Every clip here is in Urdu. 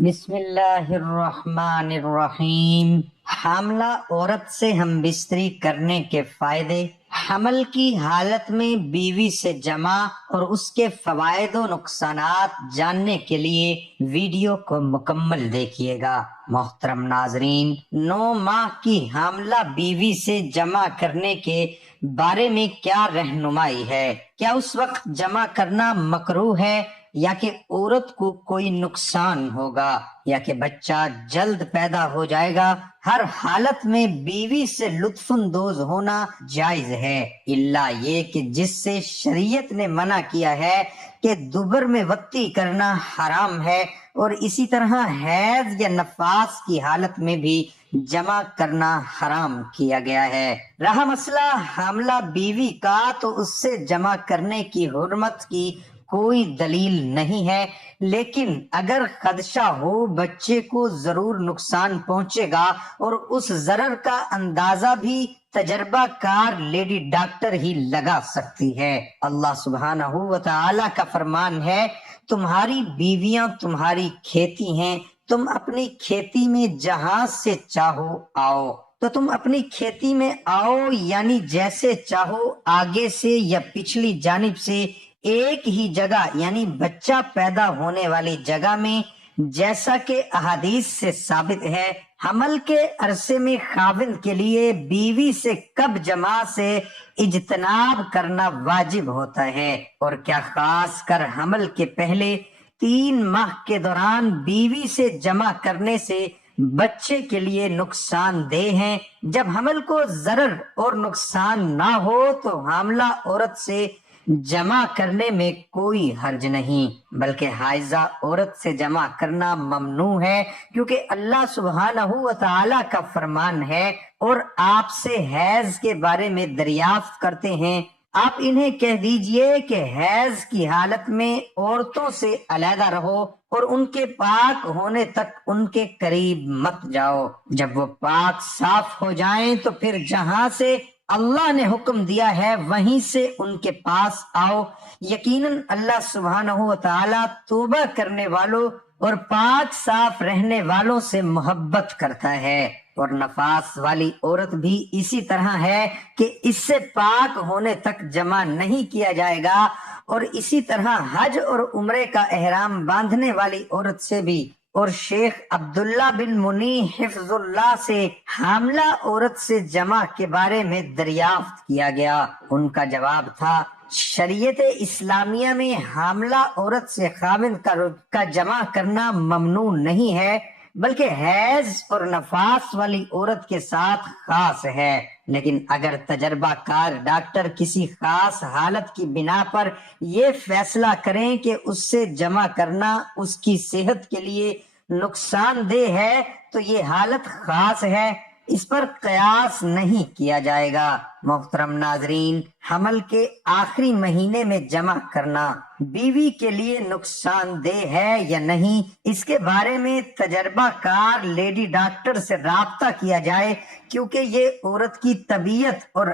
بسم اللہ الرحمن الرحیم۔ حاملہ عورت سے ہم بستری کرنے کے فائدے، حمل کی حالت میں بیوی سے جمع اور اس کے فوائد و نقصانات جاننے کے لیے ویڈیو کو مکمل دیکھیے گا۔ محترم ناظرین، 9 ماہ کی حاملہ بیوی سے جمع کرنے کے بارے میں کیا رہنمائی ہے؟ کیا اس وقت جمع کرنا مکروہ ہے یا کہ عورت کو کوئی نقصان ہوگا یا کہ بچہ جلد پیدا ہو جائے گا؟ ہر حالت میں بیوی سے لطف اندوز ہونا جائز ہے، الا یہ کہ جس سے شریعت نے منع کیا ہے کہ دوبر میں وطی کرنا حرام ہے، اور اسی طرح حیض یا نفاس کی حالت میں بھی جمع کرنا حرام کیا گیا ہے۔ رہا مسئلہ حاملہ بیوی کا، تو اس سے جمع کرنے کی حرمت کی کوئی دلیل نہیں ہے، لیکن اگر خدشہ ہو بچے کو ضرور نقصان پہنچے گا، اور اس ضرر کا اندازہ بھی تجربہ کار لیڈی ڈاکٹر ہی لگا سکتی ہے۔ اللہ سبحانہ و تعالی کا فرمان ہے، تمہاری بیویاں تمہاری کھیتی ہیں، تم اپنی کھیتی میں جہاں سے چاہو آؤ۔ تو تم اپنی کھیتی میں آؤ، یعنی جیسے چاہو آگے سے یا پچھلی جانب سے، ایک ہی جگہ یعنی بچہ پیدا ہونے والی جگہ میں، جیسا کہ احادیث سے ثابت ہے۔ حمل کے عرصے میں خاوند کے لیے بیوی سے کب جماع سے اجتناب کرنا واجب ہوتا ہے، اور کیا خاص کر حمل کے پہلے 3 ماہ کے دوران بیوی سے جمع کرنے سے بچے کے لیے نقصان دہ ہیں؟ جب حمل کو ضرر اور نقصان نہ ہو تو حاملہ عورت سے جمع کرنے میں کوئی حرج نہیں، بلکہ حائضہ عورت سے جمع کرنا ممنوع ہے، کیونکہ اللہ سبحانہ و تعالی کا فرمان ہے، اور آپ سے حیض کے بارے میں دریافت کرتے ہیں، آپ انہیں کہہ دیجئے کہ حیض کی حالت میں عورتوں سے علیحدہ رہو، اور ان کے پاک ہونے تک ان کے قریب مت جاؤ۔ جب وہ پاک صاف ہو جائیں تو پھر جہاں سے اللہ نے حکم دیا ہے وہیں سے ان کے پاس آؤ۔ یقیناً اللہ سبحانہ و تعالی توبہ کرنے والوں اور پاک صاف رہنے والوں سے محبت کرتا ہے، اور نفاس والی عورت بھی اسی طرح ہے کہ اس سے پاک ہونے تک جمع نہیں کیا جائے گا، اور اسی طرح حج اور عمرے کا احرام باندھنے والی عورت سے بھی۔ اور شیخ عبداللہ بن منی حفظ اللہ سے حاملہ عورت سے جمع کے بارے میں دریافت کیا گیا، ان کا جواب تھا، شریعت اسلامیہ میں حاملہ عورت سے خاوند کا جمع کرنا ممنوع نہیں ہے، بلکہ حیض اور نفاس والی عورت کے ساتھ خاص ہے، لیکن اگر تجربہ کار ڈاکٹر کسی خاص حالت کی بنا پر یہ فیصلہ کریں کہ اس سے جمع کرنا اس کی صحت کے لیے نقصان دہ ہے، تو یہ حالت خاص ہے، اس پر قیاس نہیں کیا جائے گا۔ محترم ناظرین، حمل کے آخری مہینے میں جمع کرنا بیوی کے لیے نقصان دہ ہے یا نہیں، اس کے بارے میں تجربہ کار لیڈی ڈاکٹر سے رابطہ کیا جائے، کیونکہ یہ عورت کی طبیعت اور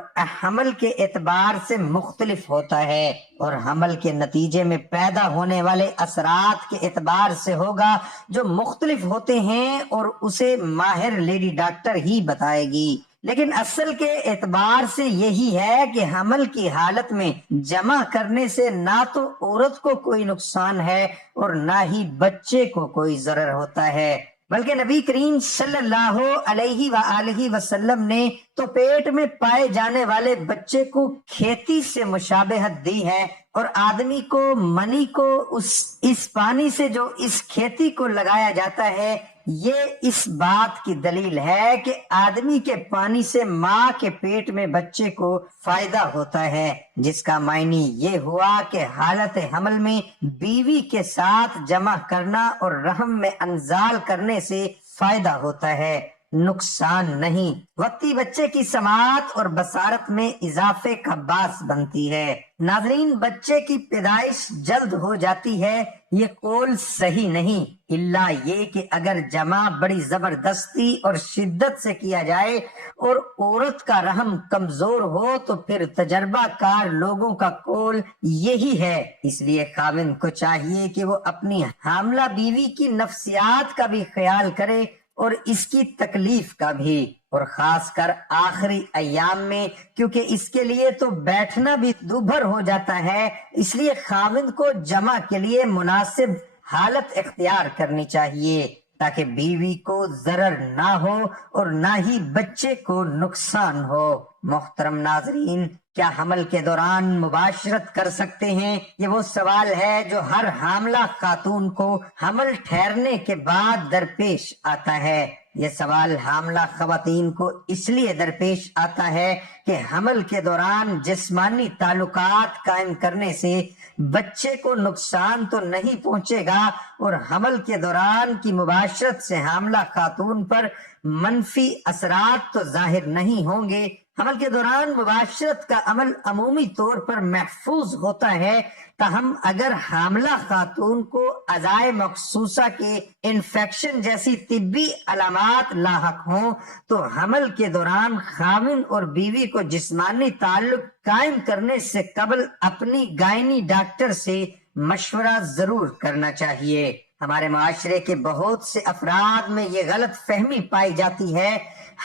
حمل کے اعتبار سے مختلف ہوتا ہے، اور حمل کے نتیجے میں پیدا ہونے والے اثرات کے اعتبار سے ہوگا، جو مختلف ہوتے ہیں، اور اسے ماہر لیڈی ڈاکٹر ہی بتائے گی۔ لیکن اصل کے اعتبار سے یہی ہے کہ حمل کی حالت میں جمع کرنے سے نہ تو عورت کو کوئی نقصان ہے اور نہ ہی بچے کو کوئی ضرر ہوتا ہے، بلکہ نبی کریم صلی اللہ علیہ وآلہ وسلم نے تو پیٹ میں پائے جانے والے بچے کو کھیتی سے مشابہت دی ہے، اور آدمی کو منی کو اس پانی سے جو اس کھیتی کو لگایا جاتا ہے، یہ اس بات کی دلیل ہے کہ آدمی کے پانی سے ماں کے پیٹ میں بچے کو فائدہ ہوتا ہے، جس کا معنی یہ ہوا کہ حالت حمل میں بیوی کے ساتھ جمع کرنا اور رحم میں انزال کرنے سے فائدہ ہوتا ہے۔ نقصان نہیں۔ وقتی بچے کی سماعت اور بصارت میں اضافے کا باعث بنتی ہے۔ ناظرین، بچے کی پیدائش جلد ہو جاتی ہے، یہ قول صحیح نہیں، الا یہ کہ اگر جمع بڑی زبردستی اور شدت سے کیا جائے اور عورت کا رحم کمزور ہو تو پھر تجربہ کار لوگوں کا قول یہی ہے۔ اس لیے خاوند کو چاہیے کہ وہ اپنی حاملہ بیوی کی نفسیات کا بھی خیال کرے اور اس کی تکلیف کا بھی، اور خاص کر آخری ایام میں، کیونکہ اس کے لیے تو بیٹھنا بھی دوبھر ہو جاتا ہے۔ اس لیے خاوند کو جمع کے لیے مناسب حالت اختیار کرنی چاہیے تاکہ بیوی کو ضرر نہ ہو اور نہ ہی بچے کو نقصان ہو۔ محترم ناظرین، کیا حمل کے دوران مباشرت کر سکتے ہیں؟ یہ وہ سوال ہے جو ہر حاملہ خاتون کو حمل ٹھہرنے کے بعد درپیش آتا ہے۔ یہ سوال حاملہ خواتین کو اس لیے درپیش آتا ہے کہ حمل کے دوران جسمانی تعلقات قائم کرنے سے بچے کو نقصان تو نہیں پہنچے گا، اور حمل کے دوران کی مباشرت سے حاملہ خاتون پر منفی اثرات تو ظاہر نہیں ہوں گے۔ حمل کے دوران مباشرت کا عمل عمومی طور پر محفوظ ہوتا ہے، تاہم اگر حاملہ خاتون کو اعضائے مخصوصہ کے انفیکشن جیسی طبی علامات لاحق ہوں تو حمل کے دوران خاوند اور بیوی کو جسمانی تعلق قائم کرنے سے قبل اپنی گائنی ڈاکٹر سے مشورہ ضرور کرنا چاہیے۔ ہمارے معاشرے کے بہت سے افراد میں یہ غلط فہمی پائی جاتی ہے،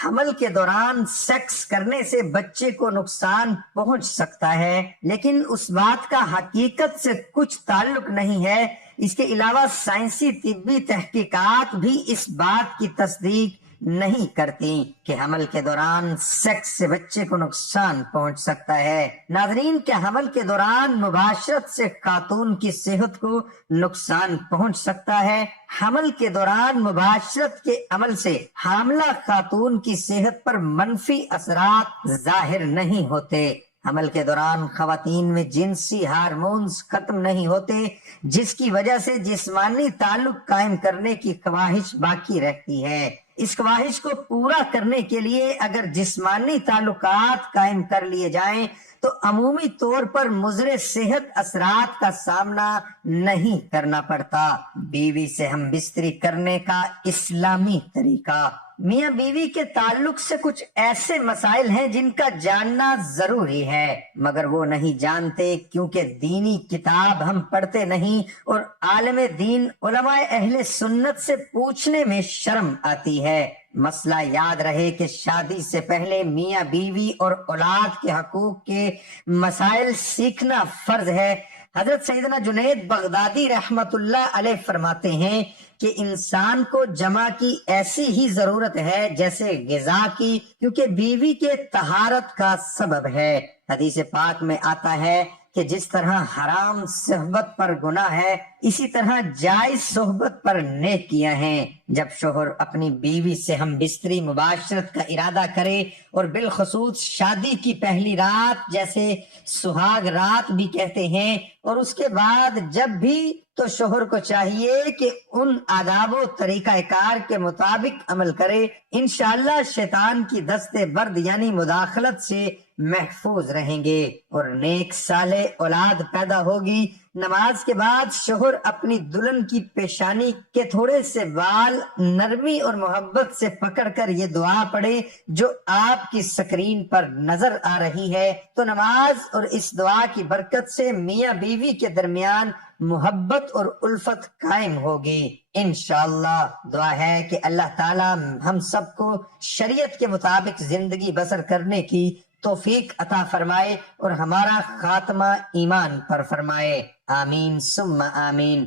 حمل کے دوران سیکس کرنے سے بچے کو نقصان پہنچ سکتا ہے، لیکن اس بات کا حقیقت سے کچھ تعلق نہیں ہے۔ اس کے علاوہ سائنسی طبی تحقیقات بھی اس بات کی تصدیق نہیں کرتی کہ حمل کے دوران سیکس سے بچے کو نقصان پہنچ سکتا ہے۔ ناظرین، کیا حمل کے دوران مباشرت سے خاتون کی صحت کو نقصان پہنچ سکتا ہے؟ حمل کے دوران مباشرت کے عمل سے حاملہ خاتون کی صحت پر منفی اثرات ظاہر نہیں ہوتے۔ حمل کے دوران خواتین میں جنسی ہارمونز ختم نہیں ہوتے، جس کی وجہ سے جسمانی تعلق قائم کرنے کی خواہش باقی رہتی ہے۔ اس خواہش کو پورا کرنے کے لیے اگر جسمانی تعلقات قائم کر لیے جائیں تو عمومی طور پر مضر صحت اثرات کا سامنا نہیں کرنا پڑتا۔ بیوی سے ہم بستری کرنے کا اسلامی طریقہ۔ میاں بیوی کے تعلق سے کچھ ایسے مسائل ہیں جن کا جاننا ضروری ہے، مگر وہ نہیں جانتے کیونکہ دینی کتاب ہم پڑھتے نہیں، اور عالم دین علماء اہل سنت سے پوچھنے میں شرم آتی ہے۔ مسئلہ یاد رہے کہ شادی سے پہلے میاں بیوی اور اولاد کے حقوق کے مسائل سیکھنا فرض ہے۔ حضرت سیدنا جنید بغدادی رحمت اللہ علیہ فرماتے ہیں کہ انسان کو جمع کی ایسی ہی ضرورت ہے جیسے غذا کی، کیونکہ بیوی کے طہارت کا سبب ہے۔ حدیث پاک میں آتا ہے کہ جس طرح حرام صحبت پر گناہ ہے، اسی طرح جائز صحبت پر نیکیاں ہیں۔ جب شوہر اپنی بیوی سے ہم بستری مباشرت کا ارادہ کرے، اور بالخصوص شادی کی پہلی رات جیسے سہاگ رات بھی کہتے ہیں، اور اس کے بعد جب بھی، تو شوہر کو چاہیے کہ ان آداب و طریقہ کار کے مطابق عمل کرے۔ انشاءاللہ شیطان کی دست برد یعنی مداخلت سے محفوظ رہیں گے اور نیک صالح اولاد پیدا ہوگی۔ نماز کے بعد شوہر اپنی دلہن کی پیشانی کے تھوڑے سے بال نرمی اور محبت سے پکڑ کر یہ دعا پڑھے جو آپ کی سکرین پر نظر آ رہی ہے، تو نماز اور اس دعا کی برکت سے میاں بیوی کے درمیان محبت اور الفت قائم ہوگی۔ انشاءاللہ دعا ہے کہ اللہ تعالی ہم سب کو شریعت کے مطابق زندگی بسر کرنے کی توفیق عطا فرمائے اور ہمارا خاتمہ ایمان پر فرمائے۔ آمین ثم آمین۔